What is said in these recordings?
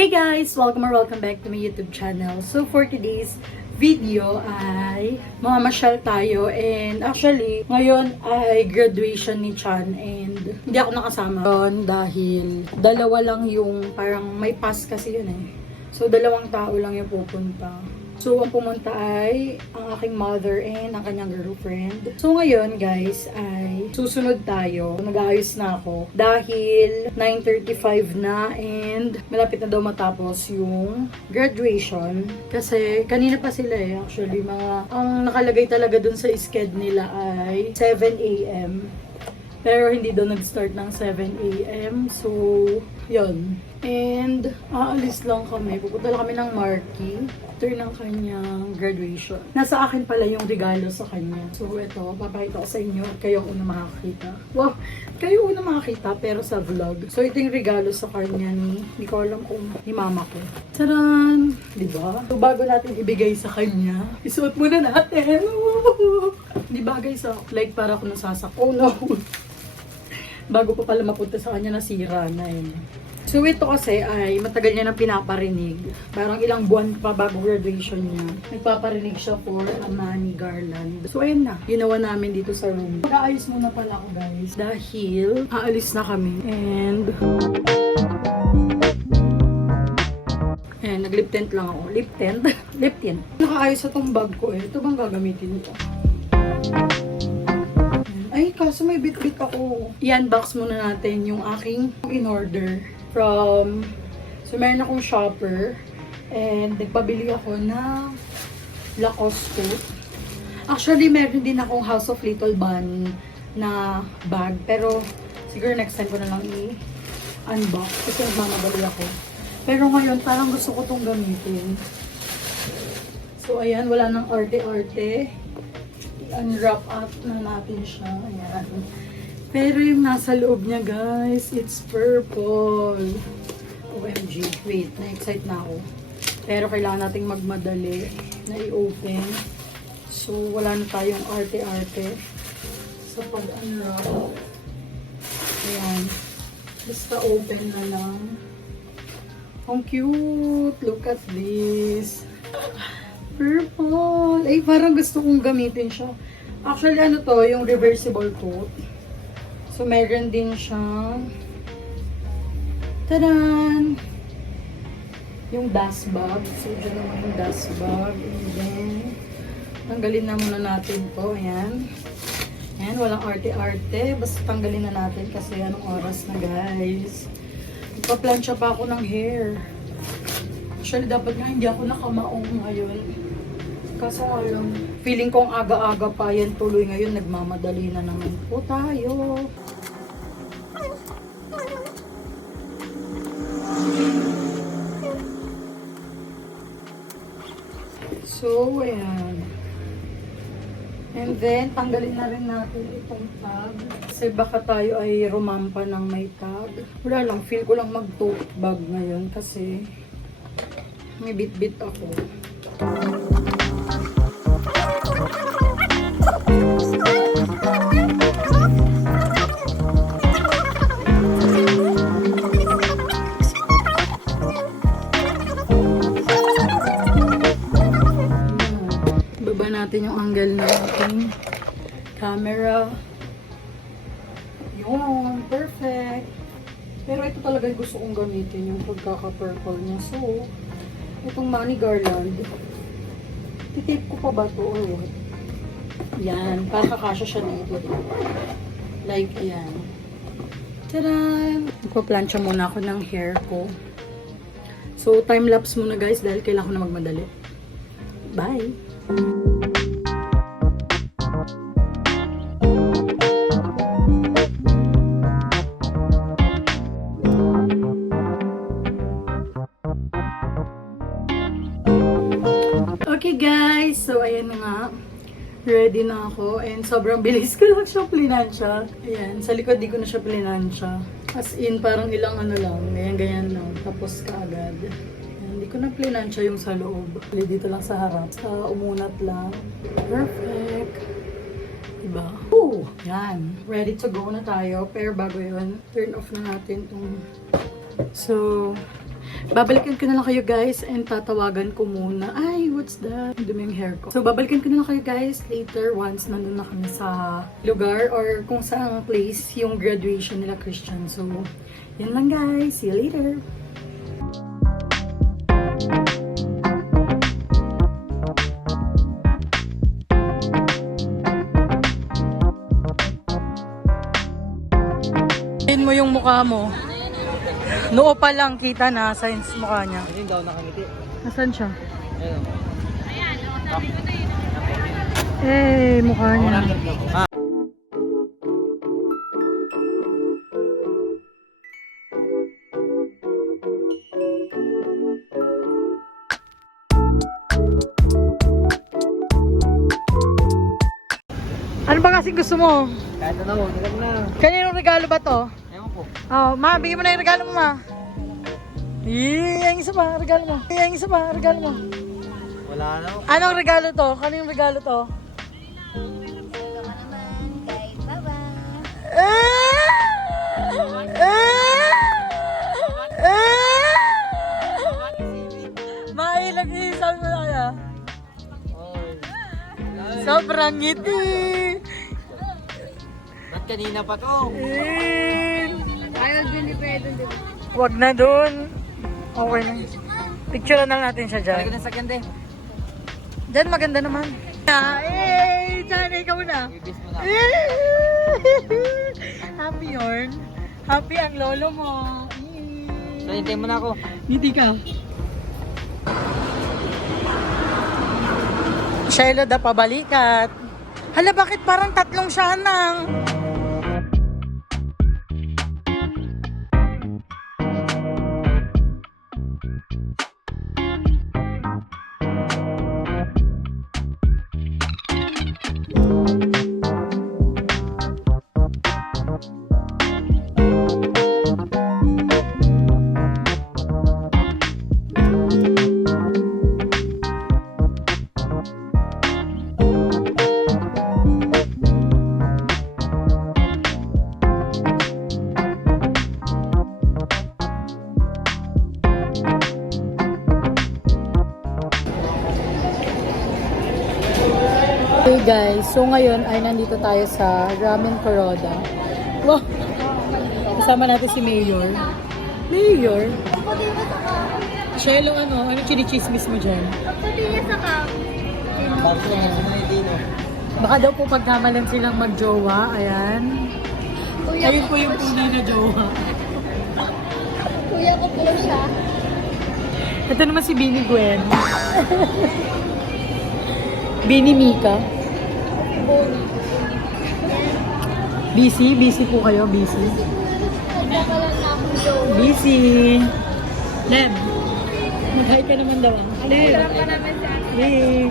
Hey guys! Welcome or welcome back to my YouTube channel. So for today's video ay mamamasyal tayo, and actually ngayon ay graduation ni Chan and hindi ako nakasama doon dahil dalawa lang yung parang may pass kasi yun eh. So dalawang tao lang yung pupunta. So, ang pumunta ay ang aking mother and ang kanyang girlfriend. So, ngayon guys ay susunod tayo. Nag-aayos na ako dahil 9:35 na and malapit na daw matapos yung graduation. Kasi kanina pa sila eh. Actually, ang nakalagay talaga dun sa schedule nila ay 7 a.m. Pero hindi daw nag-start ng 7 a.m. So, yun. And, aalis lang kami. Pupunta lang kami ng Marquee. After ng kanyang graduation. Nasa akin pala yung regalo sa kanya. So, ito, papakita ko sa inyo. Kayo una makakita. Wow! Kayo una makakita, pero sa vlog. So, ito yung regalo sa kanya hindi ko alam kung ni mama ko. Taran! Diba? So, bago natin ibigay sa kanya, isuot muna natin. Di bagay sa, like, para ako nasasak. Oh no! Bago pa pala mapunta sa kanya, nasira na yun. So ito kasi ay matagal niya nang pinaparinig. Parang ilang buwan pa bago graduation niya. Nagpaparinig siya for Amani Garland. So ayun na, ginawa namin dito sa room. Mag-aayos muna pala ako guys. Dahil aalis na kami. And nag-lip tint lang ako. Lip tint? Lip tint. Nakaayos sa tong bag ko eh. Ito bang gagamitin ito? Ay, kaso may bit-bit ako. I-unbox muna natin yung aking in-order from... So, meron akong shopper. And nagpabili ako ng Lacoste. Actually, meron din akong House of Little Bunny na bag. Pero, siguro next time ko na lang i-unbox. Kasi nagmamadali ako. Pero ngayon, parang gusto ko itong gamitin. So, ayan. Wala nang arte-arte. Unwrap up na natin siya. Ayan. Pero yung nasa loob niya, guys, it's purple. OMG. Wait, na-excite na ako. Pero kailangan nating magmadali na i-open. So, wala na tayong arte-arte sa pag-unwrap. Ayan. Basta open na lang. Ang cute! Look at this! Purple! Ay, parang gusto kong gamitin siya. Actually, ano to, yung reversible coat. So, meron din siyang tadan! Yung dust bag. So, dyan naman yung dust bag. And then, tanggalin na muna natin to. Ayan. Ayan, walang arte-arte. Basta tanggalin na natin kasi anong oras na, guys. Ipa-plancha pa ako ng hair. Actually, dapat nga hindi ako nakamaong ngayon. Kaso alam, feeling kong aga-aga pa yan tuloy ngayon. Nagmamadali na naman po tayo. So, ayan. And then, tanggalin na rin natin itong tag. Kasi baka tayo ay rumampa ng may tag. Wala lang, feel ko lang mag-tote bag ngayon kasi may bit-bit ako. Baba natin yung angle ng ating camera. Yun, perfect. Pero ito talaga yung gusto kong gamitin, yung pagkaka-purple niya. So, itong Money Garland, titape ko pa ba ito or what? Yan, para kakasya siya dito. Like, ayan. Tadaan! Magpa-plancha muna ako ng hair ko. So, time-lapse muna guys dahil kailangan ko na magmadali. Bye! Okay guys, so ayan na nga. Ready na ako and sobrang bilis ko lang siya plinansya. Ayan, sa likod di ko na siya plinansya. As in, parang ilang ano lang, ganyan-ganyan lang. Tapos kaagad. Hindi ko na plinansya yung sa loob. Dito lang sa harap. Sa umunat lang. Perfect. Diba? Ooh! Yan. Ready to go na tayo. Pero bago yun, turn off na natin itong... So, babalikan ko na lang kayo guys and tatawagan ko muna. Ay, what's that? Dumi yung hair ko. So, babalikan ko na lang kayo guys later once nandun na kami sa lugar or kung saan place yung graduation nila Christian. So, yan lang guys. See you later. Tingin mo yung mukha mo. Noo pa lang kita na sa mukha niya. Hindi daw nakangiti. Nasaan siya? Ayun. Mukha niya. Ano ba kasi gusto mo? Kahit ano, huwag na. Kaninong regalo ba to? Ewan ko. Oh, ma, bigyan mo na yung regalo mo, ma. Yung isa pa, regalo mo. Yung isa pa, regalo mo. Wala na. Anong regalo to? Kaninong regalo to? Mailag sabi mo na kaya? Sobrang ngiti. Ba't kanina pa to? Ayaw dun ni Pedro, di ba? Wag na dun. Okay na. Picture na natin siya dyan. Talaga na sa ganda eh. Dyan maganda naman. Diyan, ikaw na. Ibis mo na. Happy yun. Happy ang lolo mo. So, hintayin mo na ako. Ngiti ka. Shiloh da pabalikat. Hala, bakit parang tatlong siyanang? Hey guys, so ngayon ay nandito tayo sa Ramen Kuroda. Wow! Kasama natin si Mayor. Mayor? Shiloh, ano chinichismis mo dyan? Pagpati niya sa kam. Bakit na nga hindi no? Baka daw po pagkamalan silang magjowa, ayan. Ayun po yung tunay na jowa. Kuya ko po siya. Ito naman si Bini Gwen. Bini Mika. Busy po kayo, busy. Nagkakalan na akong joke. Busy. Lem, mag-hi ka naman daw. Lem. Sarap pa namin sa akin. Lem.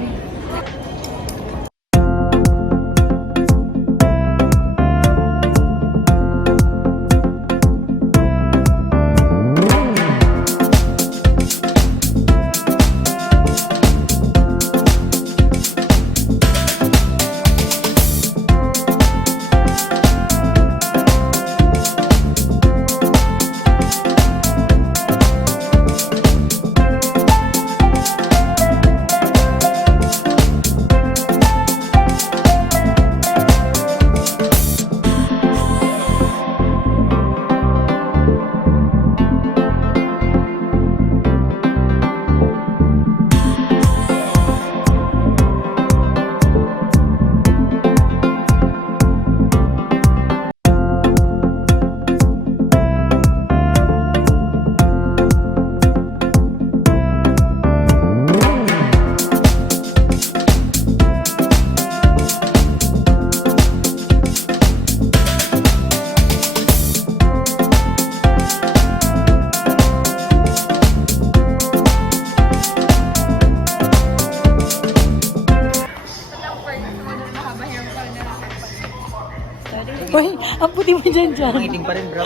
Uy, ang puti mo dyan. Mangiting pa rin, bro.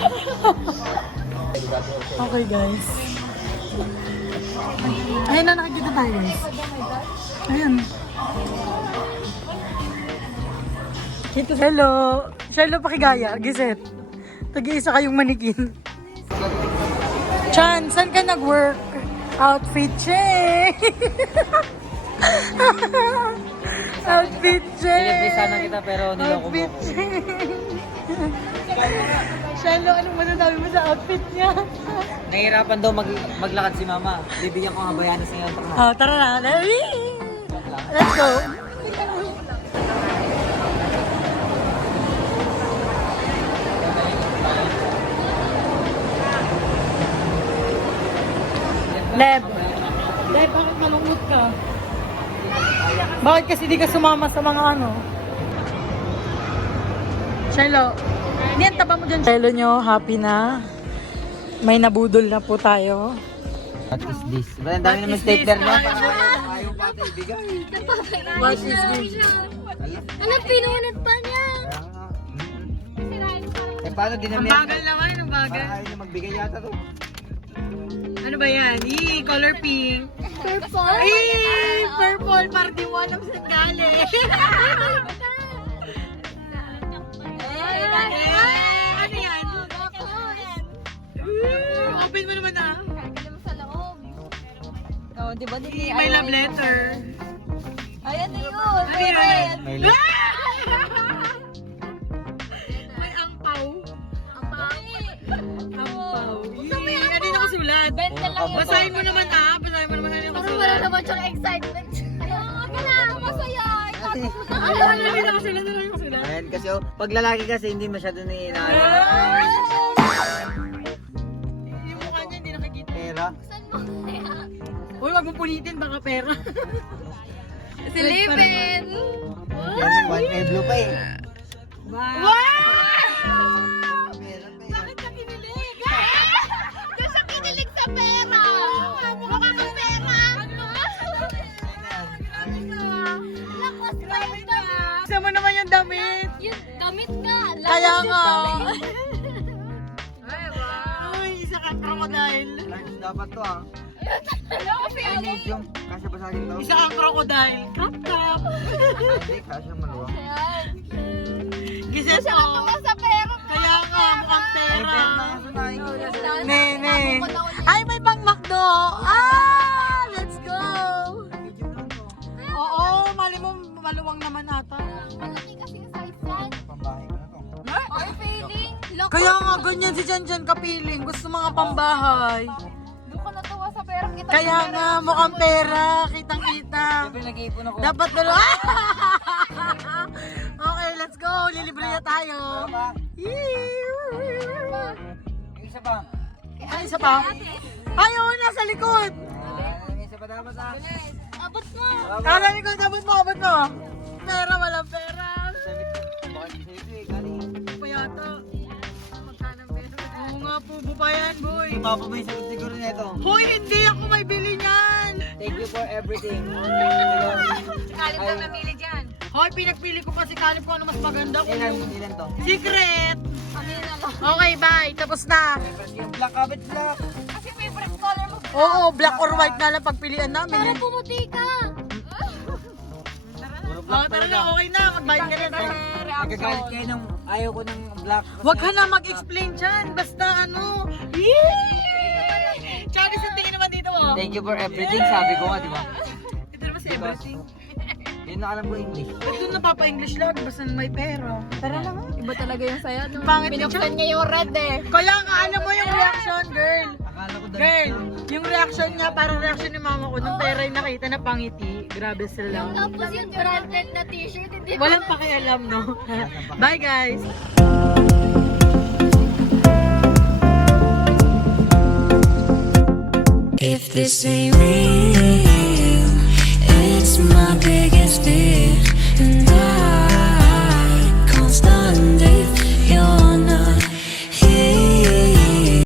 Okay, guys. Ayan na, nakikita tayo, guys. Ayan. Hello. Shiloh, pakigaya. Giset. Tag-iisa kayong manikin. Chan, saan ka nag-work? Outfit check! Outfit check! Delivery sana kita pero niloko mo. Outfit check! Shalo, anong masasabi mo sa outfit niya? Nahihirapan daw maglakad si mama. Bibigyan ko nga bayanas ngayon. Tara na. Let's go! Leb, bakit malungkot ka? Bakit kasi di ka sumama sa mga ano? Shiloh, niyan taba mo dyan. Shiloh nyo, happy na. May nabudol na po tayo. What is this? Ang dami naman stapler na. Ayaw pa ito ibigay. What is this? Ano, pinunat pa niya? Eh paano din Ang bagal naman, ang bagal. Ayaw niya magbigay yata to. Ano ba yan? Color pink. Purple? Purple. Para di mo alam saan galing. Ano yan? Open mo naman ah. Oh, di ba? May love letter. Ayan na yun. Ano yan? May love. May angpaw. Angpaw. Ano Ano yung nakasulat? Benta lang yun. Basahin mo naman ah. Basahin mo naman ano yung Parang wala nakasulat. naman siyang excitement. Ayun, ka na. Masaya. Ano yung nakasulat? Ano yung nakasulat? Ayan kasi oh, pag lalaki kasi hindi masyado na inaano. Yung mukha niya hindi nakikita. Pera. Saan mo? Uy, wag mo punitin, baka pera. Silipin. Yan, 1K blue pa eh. Wow! Pera pa eh. Bakit ka kinilig? Doon siya kinilig sa pera. Mukha kang pera. Lakas pa yung damit. Gusto mo naman yung damit. Yung damit nga. Lakas Kaya yung nga. damit. Uy, isa ka crocodile. Large dapat to ah. Ano, Ay, medium. Kasya ba sa akin to? Isa kang crocodile. Crop top. Hindi, kasya maluwang. Ayan. Giset Siya mo. natuwa sa pera. Kaya nga, mukhang Ay, pera. pera na nga sunay. Ne. Ako na ulit. Ay, may pang McDo. Let's go. Medium lang to. Oo, mali mo, maluwang naman ata. Malaki kasing size yan. Pambahay ko na to. Or feeling. Lakas. Kaya nga, ganyan si Jan kapiling. Gusto mga pambahay. Doon ka natuwa sa pera. Kita Kaya nga, mukhang pera. Kitang-kita. Siyempre nag-iipon ako. Dapat dalo. Okay, let's go. Lilibre na tayo. Pa, Yee! yung isa pa. Ay, isa pa? Ayaw, nasa likod. Yung isa pa dapat ah. Abot mo. Nasa likod, abot mo. Pera, walang pera. Sabi ko, bakit sa ito eh, galing. Pa yata. Magkano pera? Oo nga po, pa yan, boy. Papa may sagot siguro nito. Hoy, hindi ako may bili niyan. Thank you for everything. Kalip lang namili dyan. Hoy, pinagpili ko kasi kalip ko ano mas maganda ko. Ilan to? Secret. Ano yun na lang. Okay, bye. Tapos na. Yung black habit black. Kasi favorite color mo. Oo, black or white na lang pagpilian namin. Para pumuti ka. Puro Oh, black tara talaga. na, okay na. Magbayad ka na. Nagagalit kayo ng ayaw ko ng black. Huwag ka na mag-explain dyan. Basta ano. Yee! Charis, ang tingin naman dito mo. Thank you for everything, sabi ko nga, di ba? Ito naman si everything. Yun na alam ko English. Ba't doon napapa-English lang? Basta may pera. Tara na nga. Iba talaga yung saya. No? Pangit ni Pinuksan niya yung red eh. Kaya nga, alam mo yung reaction, girl. Akala ko Girl, yung reaction niya, parang reaction ni mama ko, nung pera yung nakita na pangiti. Grabe sila. Tapos yung branded na t-shirt. Hindi ko. Walang pakialam, no? Bye, guys! If this ain't real, it's my biggest fear.